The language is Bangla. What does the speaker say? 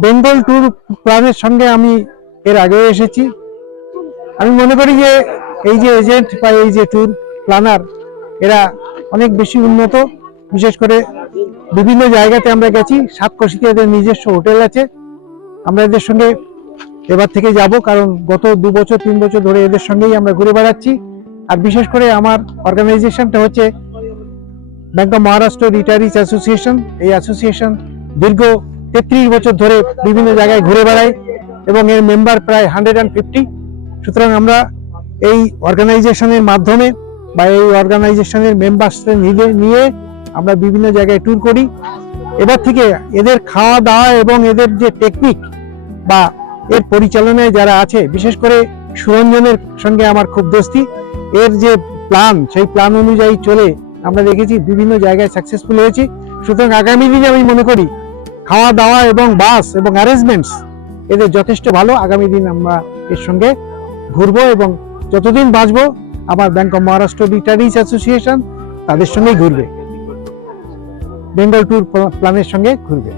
বেঙ্গল ট্যুর প্ল্যানের সঙ্গে আমি এর আগেও এসেছি। আমি মনে করি যে এই যে এজেন্ট বা এই যে ট্যুর প্ল্যানার এরা অনেক বেশি উন্নত। বিশেষ করে বিভিন্ন জায়গাতে আমরা গেছি, সাতকোশিতে এদের নিজস্ব হোটেল আছে। আমরা এদের সঙ্গে এবার থেকে যাব, কারণ গত 2 বছর 3 বছর ধরে এদের সঙ্গেই আমরা ঘুরে বেড়াচ্ছি। আর বিশেষ করে আমার অর্গানাইজেশনটা হচ্ছে ব্যাংক অফ মহারাষ্ট্র রিটায়ারিজ অ্যাসোসিয়েশন। এই অ্যাসোসিয়েশন দীর্ঘ 33 বছর ধরে বিভিন্ন জায়গায় ঘুরে বেড়ায় এবং এর মেম্বার প্রায় 150। সুতরাং আমরা এই অর্গানাইজেশনের মাধ্যমে বা এই অর্গানাইজেশনের মেম্বারদের নিয়ে আমরা বিভিন্ন জায়গায় ট্যুর করি। এবার থেকে এদের খাওয়া দাওয়া এবং এদের যে টেকনিক বা এর পরিচালনায় যারা আছে, বিশেষ করে সুরঞ্জনের সঙ্গে আমার খুব দোস্তি। এর যে প্ল্যান, সেই প্ল্যান অনুযায়ী চলে আমরা দেখেছি বিভিন্ন জায়গায় সাকসেসফুল হয়েছি। সুতরাং আগামী দিনে আমি মনে করি খাওয়া দাওয়া এবং বাস এবং অ্যারেঞ্জমেন্টস এদের যথেষ্ট ভালো। আগামী দিন আমরা এর সঙ্গে ঘুরবো এবং যতদিন বাঁচবো আমার ব্যাংক অফ মহারাষ্ট্র রিটায়ারিজ অ্যাসোসিয়েশন তাদের সঙ্গেই ঘুরবে, বেঙ্গল ট্যুর প্ল্যানের সঙ্গে ঘুরবে।